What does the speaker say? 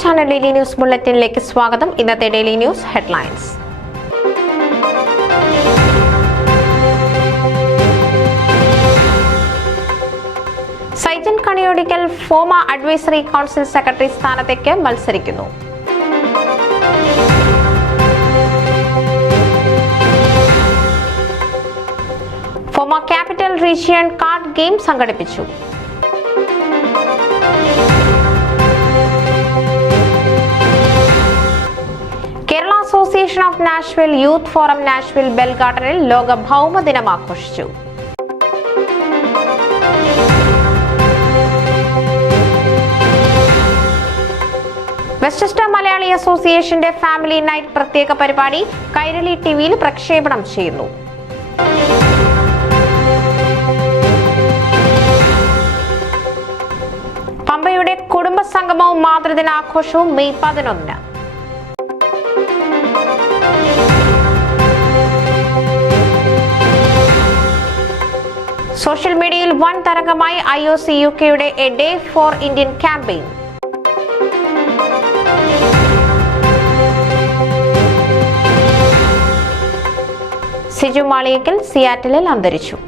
Channel daily news ബുള്ളറ്റിനിലേക്ക് സ്വാഗതം. ഇന്നത്തെ daily news headlines. Saijan Kaniyodikkal FOMAA advisory council secretary സ്ഥാനത്തേക്ക് മത്സരിക്കുന്നു. FOMAA capital region card game സംഘടിപ്പിച്ചു. Kerala association of Nashville youth forum Nashville Bell ഗാർഡനിൽ ലോക ഭൗമദിനം ആഘോഷിച്ചു. വെസ്റ്റ്ചെസ്റ്റർ മലയാളി അസോസിയേഷന്റെ ഫാമിലി നൈറ്റ് പ്രത്യേക പരിപാടി കൈരളി ടിവിയിൽ പ്രക്ഷേപണം ചെയ്യുന്നു. പമ്പയുടെ കുടുംബ സംഗമവും മാതൃദിനാഘോഷവും മെയ് 11. സോഷ്യൽ മീഡിയയിൽ വൻ തരംഗമായി IOC UK-യുടെ a day for Indian campaign. Siju Maliyekkal സിയാറ്റിലിൽ അന്തരിച്ചു.